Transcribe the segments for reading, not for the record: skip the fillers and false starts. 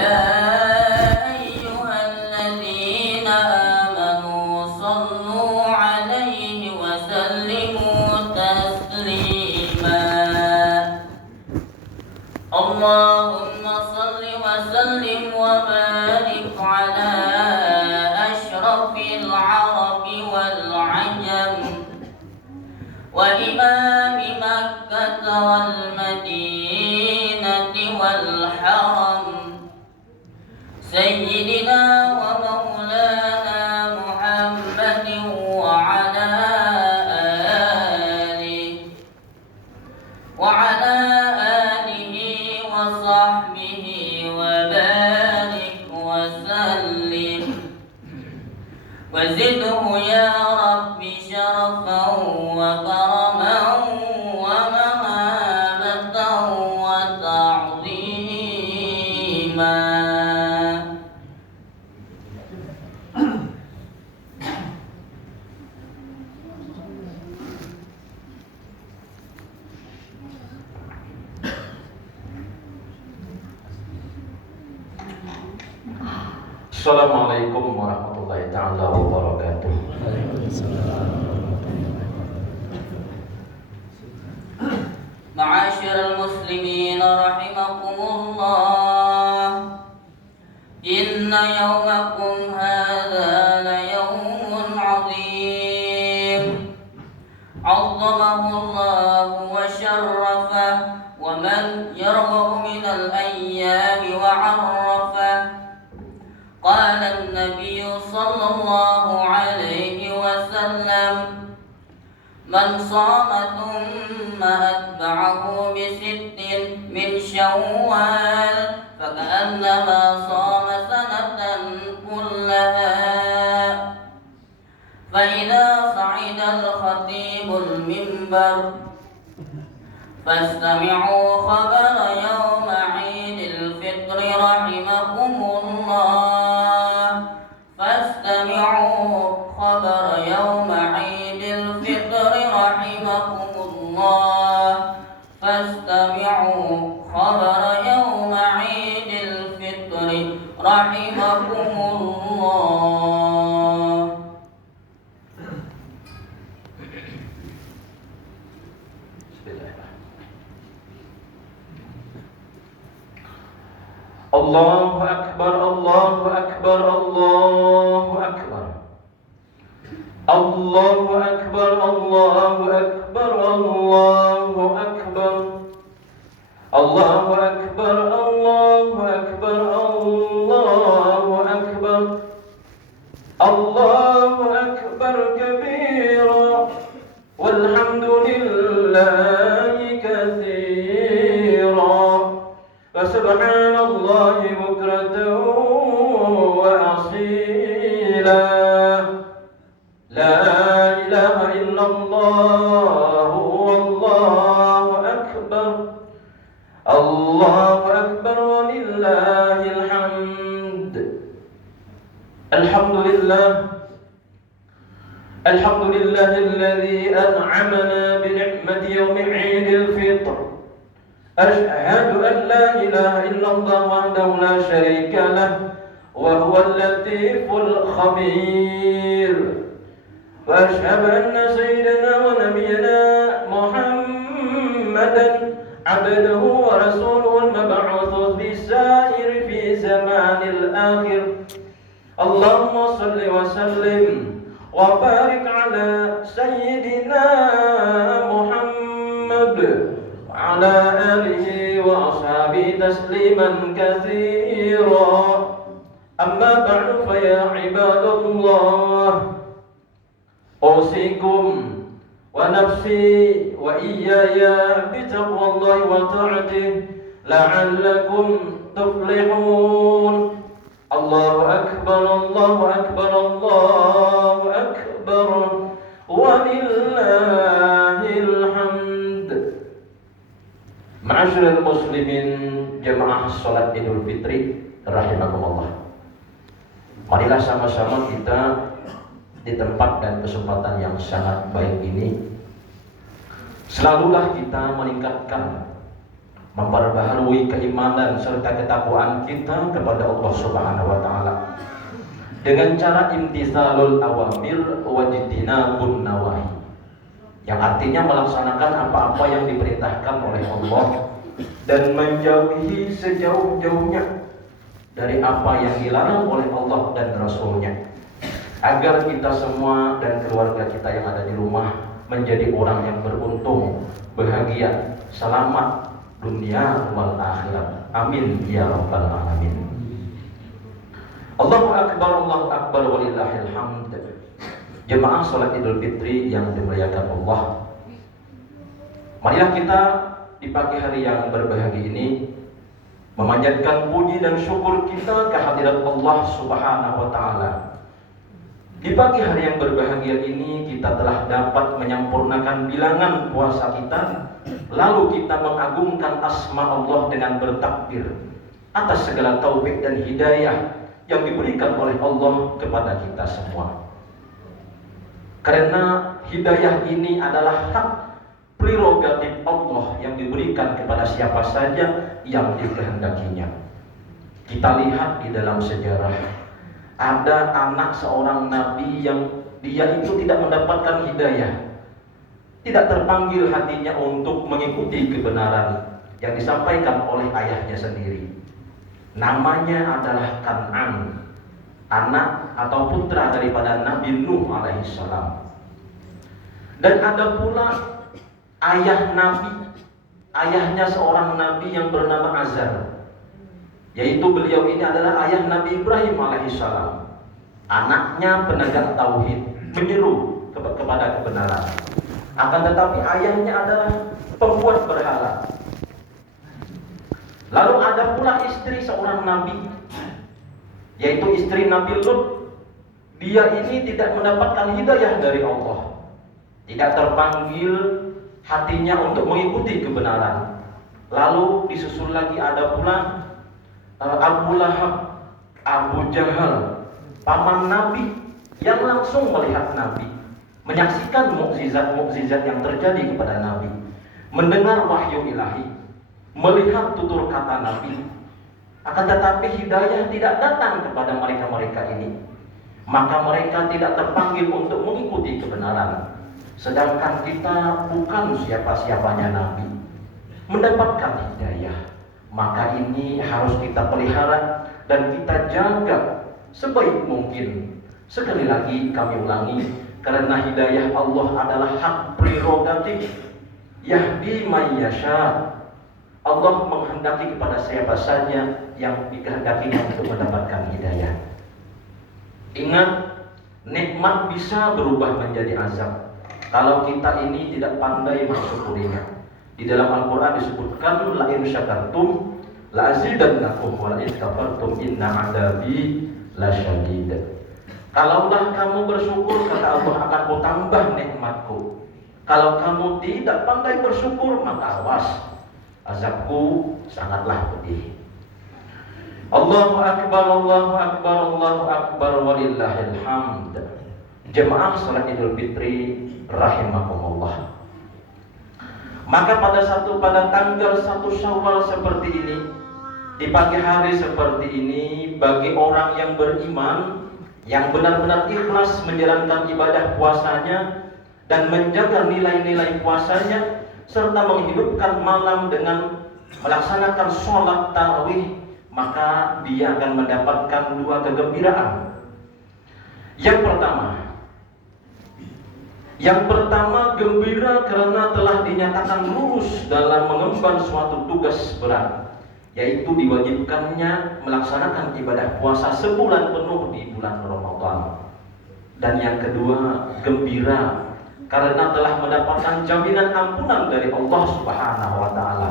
يا أيها الذين آمنوا صلوا عليه وسلموا تسليما اللهم صل وسلم وبارك على أشرف العرب والعجم وإمام مكة والمدينة والحرم سيدنا ومولانا محمد وعلى آله وصحبه وبارك وسلم وزده يا رب شرفا وكرما ومهابة وتعظيما. Assalamualaikum warahmatullahi ta'ala wabarakatuh. Ma'asyiral muslimin rahimakumullah. Inna yawmakum hadha la yawmun 'azim. 'azzamahu Allah wa syarrafa wa man yarghabu min al-ayyami wa 'arrafa. قال النبي صلى الله عليه وسلم من صام ثم أتبعه بست من شوال فكأنما صام سنة كلها. فإذا صعد الخطيب المنبر فاستمعوا خبر يوم عيد الفطر رحمكم الله. فاستمعوا خبر يوم عيد الفطر رحمكم الله. فاستمعوا خبر يوم عيد الفطر رحمكم الله. Allahu Akbar, Allahu Akbar, Allahu Akbar. Allahu Akbar, Allahu Akbar, Allahu Akbar. Allahu Akbar, Allahu Akbar, Allahu Akbar. Allahu Akbar kabira walhamdulillahi katsira. فسبحان الله بكرة وأصيلا. لا إله إلا الله والله أكبر. الله أكبر ولله الحمد. الحمد لله. الحمد لله الذي أنعمنا بنعمة يوم عيد الفطر. أشهد أن لا إله إلا الله وحده لا شريك له وهو اللطيف الخبير. وأشهد أن سيدنا ونبينا محمدا عبده ورسوله المبعوث بالسائر في زمان الآخر. اللهم صل وسلم وبارك على سيدنا محمد وعلى آله وأصحابه تسليما كثيرا. أما بعد فيا عباد الله أوصيكم ونفسي وإياي بتقوى الله وطاعته لعلكم تفلحون. الله أكبر، الله أكبر، الله أكبر ولله الحمد. Ma'asyiral muslimin jemaah salat Idul Fitri rahimakumullah. Marilah sama-sama kita di tempat dan kesempatan yang sangat baik ini selalulah kita meningkatkan memperbaharui keimanan serta ketakwaan kita kepada Allah Subhanahu wa taala dengan cara imtithalul awamir wajtinabun nawahi, yang artinya melaksanakan apa-apa yang diperintahkan oleh Allah dan menjauhi sejauh-jauhnya dari apa yang dilarang oleh Allah dan Rasulnya, agar kita semua dan keluarga kita yang ada di rumah menjadi orang yang beruntung, bahagia, selamat dunia wal akhirat. Amin ya rabbal alamin. Allahu akbar walillahil hamd. Jemaah salat Idul Fitri yang dimuliakan Allah, marilah kita di pagi hari yang berbahagia ini memanjatkan puji dan syukur kita kehadirat Allah Subhanahu wa taala. Di pagi hari yang berbahagia ini kita telah dapat menyempurnakan bilangan puasa kita, lalu kita mengagungkan asma Allah dengan bertakbir atas segala taufik dan hidayah yang diberikan oleh Allah kepada kita semua. Karena hidayah ini adalah hak prerogatif Allah yang diberikan kepada siapa saja yang dikehendakinya. Kita lihat di dalam sejarah, ada anak seorang nabi yang dia itu tidak mendapatkan hidayah, tidak terpanggil hatinya untuk mengikuti kebenaran yang disampaikan oleh ayahnya sendiri. Namanya adalah Kan'an, anak atau putra daripada Nabi Nuh alaihissalam. Dan ada pula ayah Nabi, ayahnya seorang Nabi yang bernama Azar, yaitu beliau ini adalah ayah Nabi Ibrahim alaihissalam. Anaknya penegak tauhid, menyeru kepada kebenaran. Akan tetapi ayahnya adalah pembuat berhala. Lalu ada pula istri seorang nabi, yaitu istri Nabi Lut. Dia ini tidak mendapatkan hidayah dari Allah, tidak terpanggil hatinya untuk mengikuti kebenaran. Lalu disusul lagi ada pula Abu Lahab, Abu Jahal, paman Nabi, yang langsung melihat Nabi, menyaksikan mukjizat-mukjizat yang terjadi kepada Nabi, mendengar wahyu ilahi, melihat tutur kata Nabi. Akan tetapi hidayah tidak datang kepada mereka-mereka ini, maka mereka tidak terpanggil untuk mengikuti kebenaran. Sedangkan kita bukan siapa-siapanya Nabi, mendapatkan hidayah, maka ini harus kita pelihara dan kita jaga sebaik mungkin. Sekali lagi kami ulangi, karena hidayah Allah adalah hak prerogatif. Yahdi may yasha, Allah menghendaki kepada siapa saja yang dikehendakinya untuk mendapatkan hidayah. Ingat, nikmat bisa berubah menjadi azab kalau kita ini tidak pandai mensyukurinya. Di dalam Al-Quran disebutkan, la in syakartum la azidannakum wa la in kafartum inna adabi lasyadid. Kalaulah kamu bersyukur, kata Allah, akan kutambah nikmatku. Kalau kamu tidak pandai bersyukur, maka awas, azabku sangatlah pedih. Allahu akbar, Allahu akbar, Allahu akbar, walillahil hamd. Jemaah salat Idul Fitri rahimakumullah. Maka pada tanggal 1 Syawal seperti ini, di pagi hari seperti ini, bagi orang yang beriman, yang benar-benar ikhlas menjalankan ibadah puasanya dan menjaga nilai-nilai puasanya, serta menghidupkan malam dengan melaksanakan sholat tarawih, maka dia akan mendapatkan dua kegembiraan. Yang pertama gembira karena telah dinyatakan lulus dalam mengemban suatu tugas berat, yaitu diwajibkannya melaksanakan ibadah puasa sebulan penuh di bulan Ramadan. Dan yang kedua gembira karena telah mendapatkan jaminan ampunan dari Allah Subhanahu wa taala.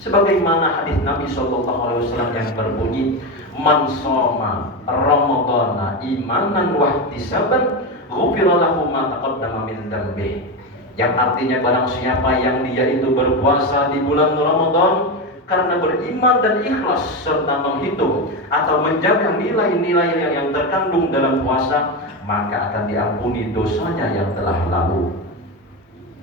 Sebagaimana hadis Nabi sallallahu alaihi wasallam yang berbunyi, "Man shoma Ramadhana imanan wa ihtisaban, ghufira lahu ma taqaddama min dzambi." Yang artinya barang siapa yang dia itu berpuasa di bulan Ramadan karena beriman dan ikhlas serta menghitung atau menjaga nilai-nilai yang terkandung dalam puasa, maka akan diampuni dosanya yang telah lalu.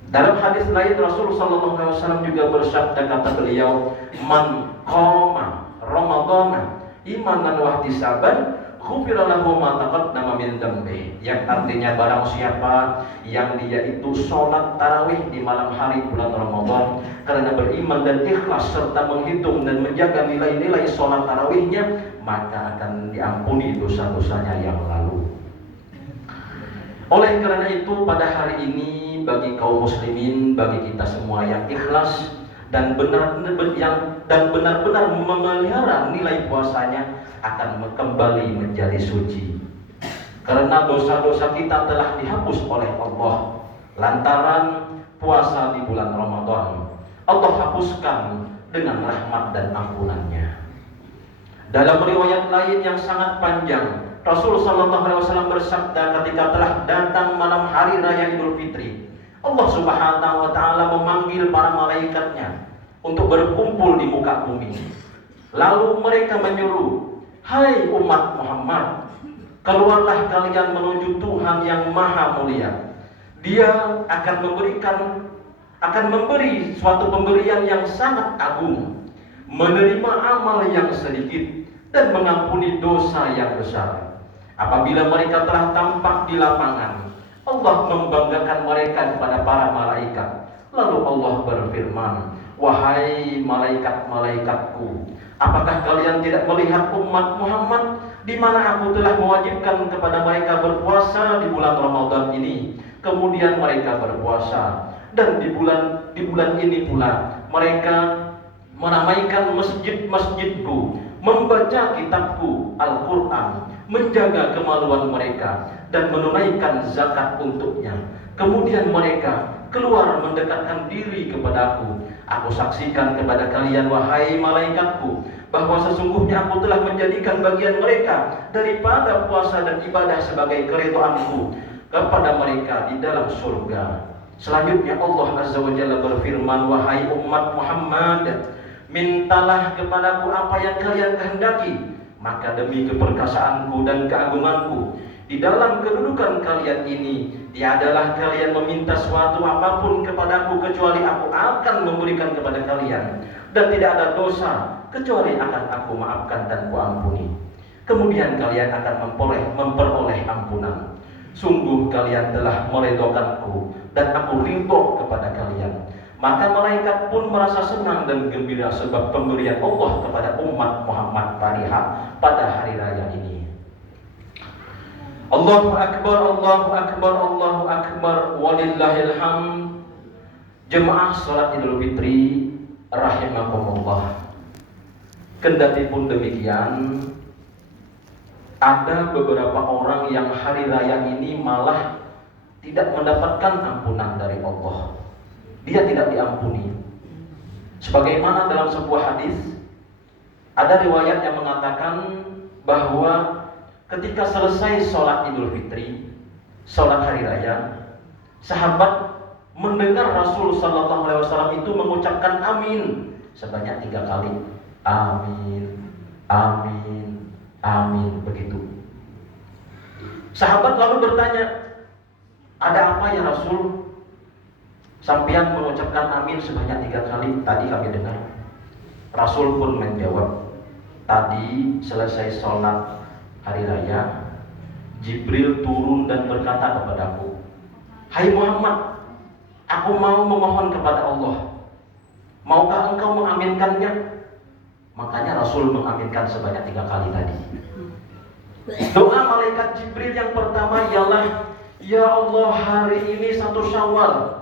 Dalam hadis lain Rasulullah SAW juga bersabda, kata beliau, "Man qama Ramadhana imanan wa ihtisaban ghufira lahu ma taqaddama min dzambi." Yang artinya barang siapa yang dia itu sholat tarawih di malam hari bulan Ramadan karena beriman dan ikhlas serta menghitung dan menjaga nilai-nilai sholat tarawihnya, maka akan diampuni dosa-dosanya yang lalu. Oleh karena itu pada hari ini bagi kaum muslimin, bagi kita semua yang ikhlas dan benar-benar memelihara nilai puasanya akan kembali menjadi suci. Karena dosa-dosa kita telah dihapus oleh Allah lantaran puasa di bulan Ramadan. Allah hapuskan dengan rahmat dan ampunannya. Dalam riwayat lain yang sangat panjang, Rasul sallallahu alaihi wasallam bersabda ketika telah datang malam hari raya Idul Fitri, Allah Subhanahu wa taala memanggil para malaikatnya untuk berkumpul di muka bumi. Lalu mereka menyuruh, "Hai umat Muhammad, keluarlah kalian menuju Tuhan yang Maha Mulia. Dia akan memberi suatu pemberian yang sangat agung, menerima amal yang sedikit dan mengampuni dosa yang besar." Apabila mereka telah tampak di lapangan, Allah membanggakan mereka kepada para malaikat. Lalu Allah berfirman, "Wahai malaikat-malaikatku, apakah kalian tidak melihat umat Muhammad di mana aku telah mewajibkan kepada mereka berpuasa di bulan Ramadan ini? Kemudian mereka berpuasa, dan di bulan ini pula mereka meramaikan masjid-masjidku, membaca kitabku Al-Quran, menjaga kemaluan mereka dan menunaikan zakat untuknya. Kemudian mereka keluar mendekatkan diri kepadaku. Aku saksikan kepada kalian, wahai malaikatku, bahwa sesungguhnya aku telah menjadikan bagian mereka daripada puasa dan ibadah sebagai keridhaanku kepada mereka di dalam surga." Selanjutnya Allah Azza wa Jalla berfirman, "Wahai umat Muhammad, mintalah kepadaku apa yang kalian kehendaki, maka demi keperkasaanku dan keagunganku di dalam kedudukan kalian ini, tiadalah kalian meminta suatu apapun kepadaku kecuali aku akan memberikan kepada kalian, dan tidak ada dosa kecuali akan aku maafkan dan kuampuni. Kemudian kalian akan memperoleh ampunan. Sungguh kalian telah meridhokanku dan aku ridho kepada kalian." Maka malaikat pun merasa senang dan gembira sebab pemberian Allah kepada umat Muhammad pada hari raya ini. Allahu Akbar, Allahu Akbar, Allahu Akbar, walillahil hamd. Jemaah salat Idul Fitri rahimakumullah. Kendati pun demikian, ada beberapa orang yang hari raya ini malah tidak mendapatkan ampunan dari Allah. Dia tidak diampuni. Sebagaimana dalam sebuah hadis, ada riwayat yang mengatakan bahwa ketika selesai sholat Idul Fitri, sholat hari raya, sahabat mendengar Rasul Sallallahu Alaihi Wasallam itu mengucapkan amin sebanyak 3 kali. Amin, amin, amin, begitu. Sahabat lalu bertanya, "Ada apa ya Rasul? Sampean mengucapkan amin sebanyak 3 kali, tadi kami dengar." Rasul pun menjawab, "Tadi selesai sholat hari raya, Jibril turun dan berkata kepadaku, 'Hai Muhammad, aku mau memohon kepada Allah. Maukah engkau mengaminkannya?' Makanya Rasul mengaminkan sebanyak 3 kali tadi. Doa malaikat Jibril yang pertama ialah, 'Ya Allah, hari ini 1 Syawal,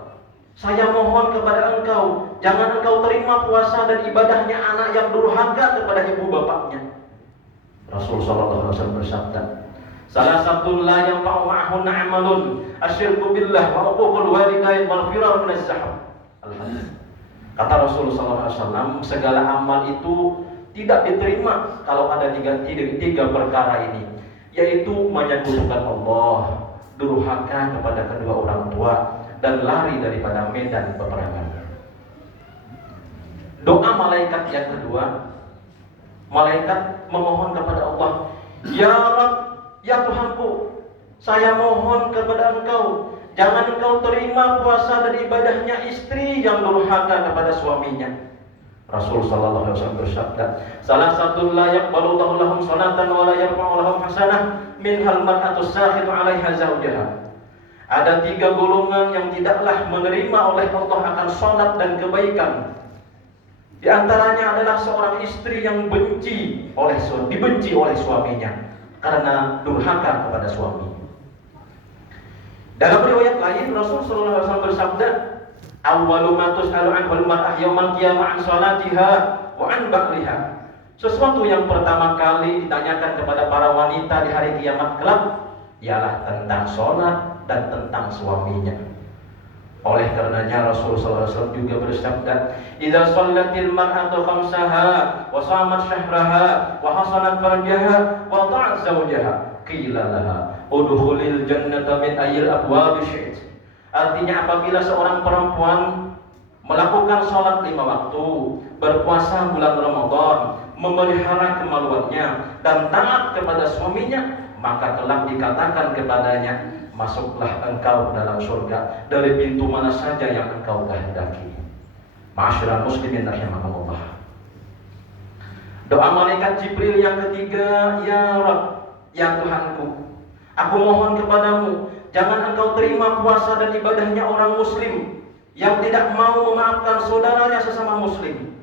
saya mohon kepada engkau, jangan engkau terima puasa dan ibadahnya anak yang durhaka kepada ibu bapaknya.'" Rasul sallallahu alaihi wasallam bersabda, "Salah satu la yanfa'u ma'ahu amalun asyirku billah wa uququl walidain wal firar min az-zahab." Al-hadis. Kata Rasul sallallahu alaihi wasallam, segala amal itu tidak diterima kalau ada tiga perkara ini, yaitu menyekutukan Allah, durhaka kepada kedua orang tua, dan lari daripada medan peperangan. Doa malaikat yang kedua, malaikat memohon kepada Allah, "Ya Rabb, ya Tuhanku, saya mohon kepada engkau, Jangan engkau terima puasa dan ibadahnya istri yang durhaka kepada suaminya. Rasul sallallahu alaihi wasallam bersabda, salah satu la yaqbalu Allahu lahum salatan wa la yarfa'u lahum hasanah minhal mar'atu sakhitu 'alaiha zawjaha. Ada 3 golongan yang tidaklah menerima oleh Allah akan salat dan kebaikan. Di antaranya adalah seorang istri yang dibenci oleh suaminya karena durhaka kepada suami. Dalam riwayat lain Rasul sallallahu alaihi wasallam bersabda, awwalu ma tus'alu 'anhu al-mar'ah yaumal qiyamah 'an salatiha wa 'an baqliha. Sesuatu yang pertama kali ditanyakan kepada para wanita di hari kiamat kelak ialah tentang salat dan tentang suaminya. Oleh karenanya Rasulullah SAW juga bersabda, "Idza shallatil mar'atu khamsaha wa shamat syahraha wa hasanat farjaha wa ta'at zawjaha qila laha udkhulil jannata min ayyil abwabi syi'ti." Artinya apabila seorang perempuan melakukan sholat 5 waktu, berpuasa bulan Ramadan, memelihara kemaluannya dan taat kepada suaminya, maka kelak dikatakan kepadanya, masuklah engkau dalam surga dari pintu mana saja yang engkau kehendaki. Ma'asyiral muslimin rahimakumullah. Doa malaikat Jibril yang ketiga, ya Rabb, ya Tuhanku, aku mohon kepadamu, jangan engkau terima puasa dan ibadahnya orang muslim yang tidak mau memaafkan saudaranya sesama muslim.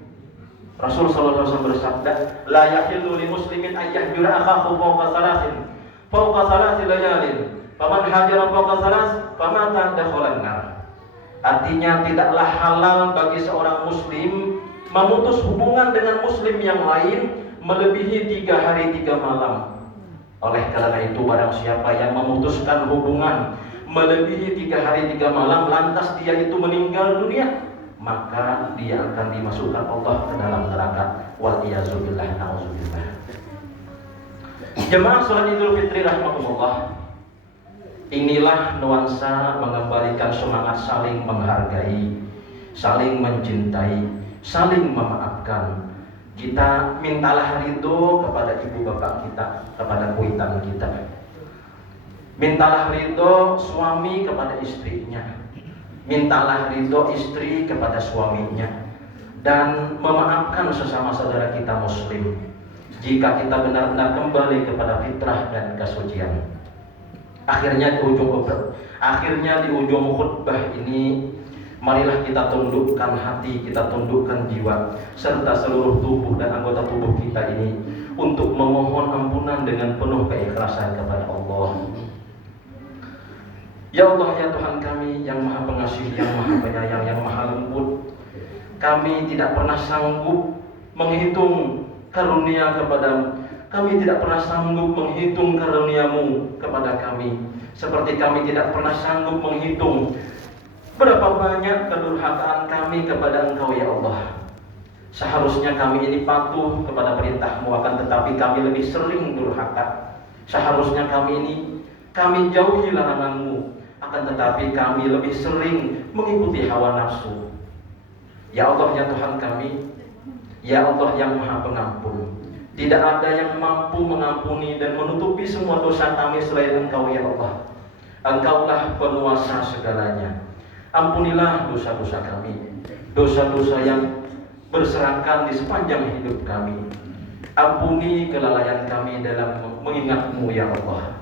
Rasul sallallahu alaihi wasallam bersabda, la yahillu li muslimin an yahjura akhahu fawqa salati layalin. Faman hajara fawqa salas famata dakhalan nar. Artinya tidaklah halal bagi seorang muslim memutus hubungan dengan muslim yang lain melebihi 3 hari 3 malam. Oleh karena itu barang siapa yang memutuskan hubungan melebihi 3 hari 3 malam lantas dia itu meninggal dunia, maka dia akan dimasukkan Allah ke dalam neraka. Wal iyazubillah na'udzubillah. Jemaah salat Idul Fitri rahimakumullah, inilah nuansa mengembalikan semangat saling menghargai, saling mencintai, saling memaafkan. Kita mintalah ridho kepada ibu bapak kita, kepada kuitan kita. Mintalah ridho suami kepada istrinya. Mintalah ridho istri kepada suaminya. Dan memaafkan sesama saudara kita muslim jika kita benar-benar kembali kepada fitrah dan kesucian. Akhirnya di ujung khutbah ini, marilah kita tundukkan hati, kita tundukkan jiwa serta seluruh tubuh dan anggota tubuh kita ini untuk memohon ampunan dengan penuh keikhlasan kepada Allah. Ya Allah, ya Tuhan kami yang Maha Pengasih, yang Maha Penyayang, yang Maha Lembut, kami tidak pernah sanggup menghitung karunia kepadamu. Kami tidak pernah sanggup menghitung karunia-Mu kepada kami, seperti kami tidak pernah sanggup menghitung berapa banyak kedurhakaan kami kepada Engkau ya Allah. Seharusnya kami ini patuh kepada perintah-Mu, akan tetapi kami lebih sering durhaka. Seharusnya kami jauhi larangan-Mu, akan tetapi kami lebih sering mengikuti hawa nafsu. Ya Allah, ya Tuhan kami, ya Allah yang Maha Pengampun, tidak ada yang mampu mengampuni dan menutupi semua dosa kami selain Engkau ya Allah. Engkaulah penguasa segalanya. Ampunilah dosa-dosa kami, dosa-dosa yang berserakan di sepanjang hidup kami. Ampuni kelalaian kami dalam mengingat-Mu ya Allah.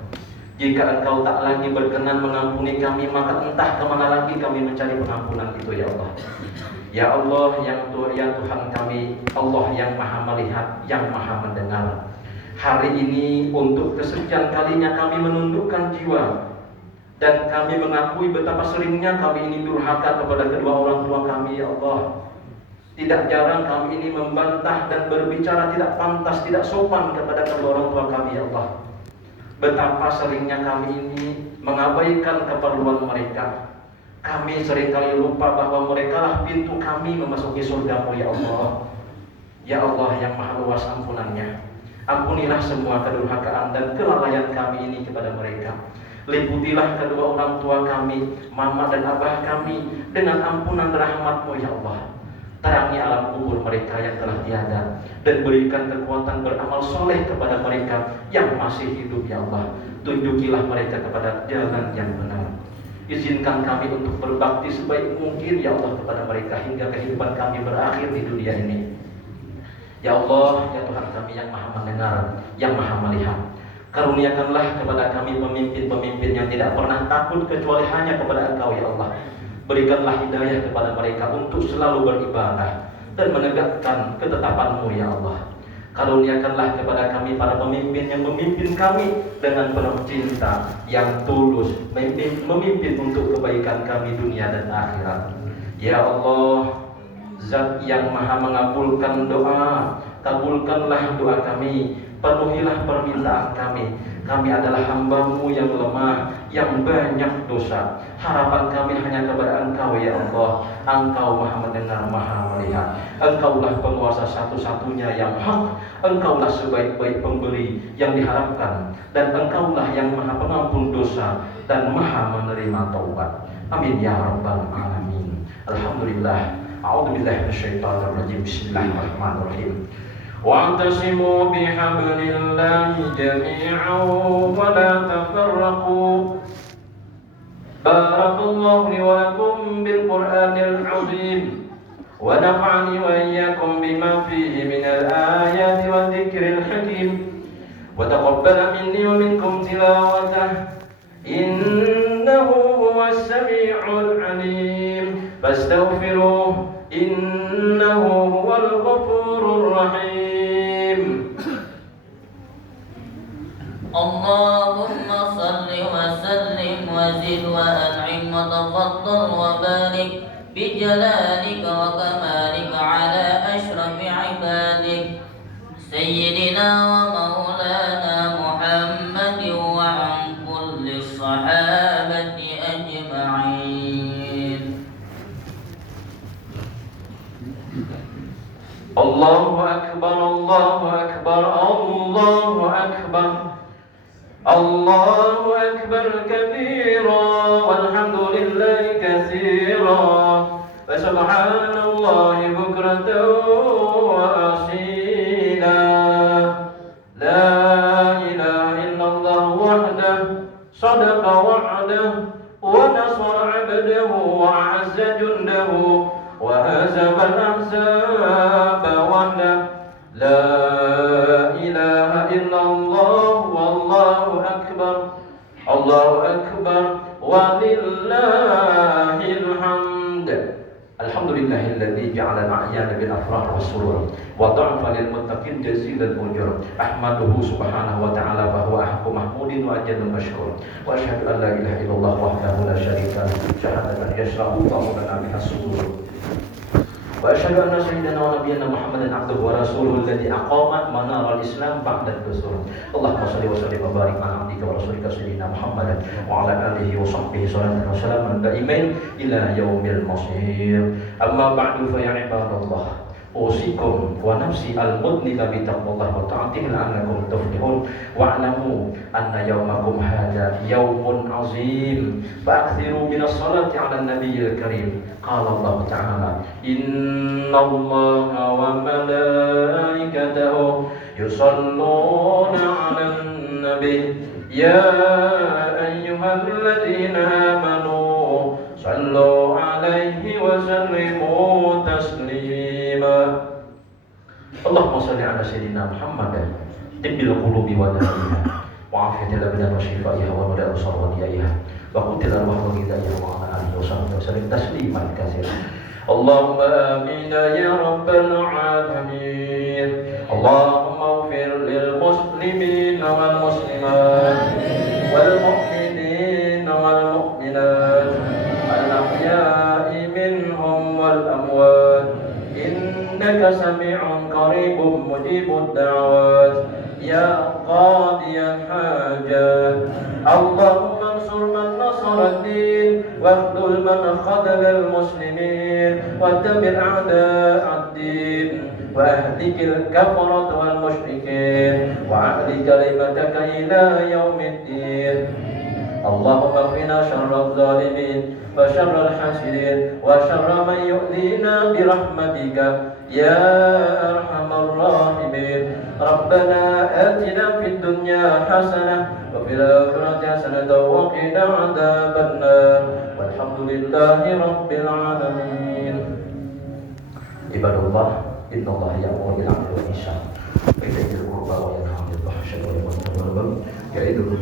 Jika Engkau tak lagi berkenan mengampuni kami, maka entah kemana lagi kami mencari pengampunan itu ya Allah. Ya Allah, ya Tuhan kami, Allah yang Maha Melihat, yang Maha Mendengar, hari ini untuk kesekian kalinya kami menundukkan jiwa dan kami mengakui betapa seringnya kami ini durhaka kepada kedua orang tua kami ya Allah. Tidak jarang kami ini membantah dan berbicara tidak pantas, tidak sopan kepada kedua orang tua kami ya Allah. Betapa seringnya kami ini mengabaikan keperluan mereka. Kami seringkali lupa bahwa merekalah pintu kami memasuki surga-Mu ya Allah. Ya Allah yang Maha Luas ampunannya, ampunilah semua kedurhakaan dan kelalaian kami ini kepada mereka. Liputilah kedua orang tua kami, mama dan abah kami, dengan ampunan rahmat-Mu ya Allah. Terangi alam kubur mereka yang telah tiada, dan berikan kekuatan beramal soleh kepada mereka yang masih hidup ya Allah. Tunjukilah mereka kepada jalan yang benar. Izinkan kami untuk berbakti sebaik mungkin ya Allah kepada mereka hingga kehidupan kami berakhir di dunia ini. Ya Allah, ya Tuhan kami yang maha mendengar, yang maha melihat, karuniakanlah kepada kami pemimpin-pemimpin yang tidak pernah takut kecuali hanya kepada Engkau ya Allah. Berikanlah hidayah kepada mereka untuk selalu beribadah dan menegakkan ketetapan-Mu ya Allah. Karuniakanlah kepada kami para pemimpin yang memimpin kami dengan penuh cinta yang tulus, memimpin untuk kebaikan kami dunia dan akhirat. Ya Allah, Zat yang maha mengabulkan doa, kabulkanlah doa kami, penuhilah permintaan kami. Kami adalah hamba-Mu yang lemah, yang banyak dosa. Harapan kami hanya kepada Engkau ya Allah. Engkau maha mendengar, maha melihat. Engkaulah penguasa satu-satunya yang hak. Engkaulah sebaik-baik pemberi yang diharapkan. Dan Engkaulah yang maha pengampun dosa dan maha menerima taubat. Amin ya rabbal alamin. Alhamdulillah. A'udzubillahi minasyaitonir rajim. Bismillahirrahmanirrahim. واعتصموا بحبل الله جميعا ولا تفرقوا. بارك الله لي ولكم بالقرآن العظيم ونفعني وإياكم بما فيه من الآيات والذكر الحكيم وتقبل مني ومنكم تلاوته إنه هو السميع العليم فاستغفروه إنه هو الغفور الرحيم. اللهم صل وسلم وزد وأنعم وتفضل وبارك بجلالك وكمالك على أشرف عبادك سيدنا ومولانا محمد وعن كل الصحابة أجمعين. الله أكبر الله أكبر الله أكبر الله أكبر كبيرا والحمد لله كثيرا وسبحان الله بكرة وأصيلا. لا إله إلا الله وحده صدق وعده ونصر عبده وأعز جنده وهزم الأحزاب وحده. لا إله إلا الله والله أكبر الله أكبر ولله الحمد. الحمد لله الذي جعل الأعيان بالأفراح والسرور وضعف للمتقين جزيل الأجر. أحمده سبحانه وتعالى فهو أحق محمود وأجل مشكور. وأشهد أن لا إله إلا الله وحده لا شريك له شهادة يشرع الله لنا بها الصدور. وأشهد أن سيدنا ونبينا محمدا عبده ورسوله الذي أقام منار الإسلام بعد الدستور. اللهم صل وسلم وبارك على عبدك ورسولك سيدنا محمد وعلى آله وصحبه صلاة وسلاما دائمين إلى يوم المصير. أما بعد فيا عباد الله أوصيكم ونفسي المذنبة بتقوى الله وطاعته لعلكم تفلحون. واعلموا أن يومكم هذا يوم عظيم فأكثروا من الصلاة على النبي الكريم. قال الله تعالى إن الله وملائكته يصلون على النبي يا أيها الذين آمنوا صلوا عليه وسلموا تسليما. اللهم صل على سيدنا محمد طب القلوب ودوائها وعافية الأبدان وشفائها ومدى الأبصار وديائها وقتل الأرواح وغذائها وعلى آله وصحبه وسلم تسليما كثيرا. اللهم آمين يا رب العالمين. اللهم اغفر للمسلمين والمسلمات والمؤمنين والمؤمنات الأحياء منهم والأموات إنك سميع قريب مجيب الدعوات يا قاضي الحاجات. اللهم انصر من نصر الدين واخذل من خذل المسلمين ودمر أعداء الدين وأهلك الكفرة والمشركين وأعل كلمتك إلى يوم الدين. اللهم اكفنا شر الظالمين وشر الحاسدين وشر من يؤذينا برحمتك يا أرحم الراحمين. ربنا آتنا في الدنيا حسنة وفي الآخرة حسنة وقنا عذاب النار. walhamdulillahi rabbil alamin. Ibadallah, innallaha ya'muru bil 'adli wal ihsan wa ita'i dzil qurba wa yanha 'anil fahsya'i wal munkari wal baghi ya'idukum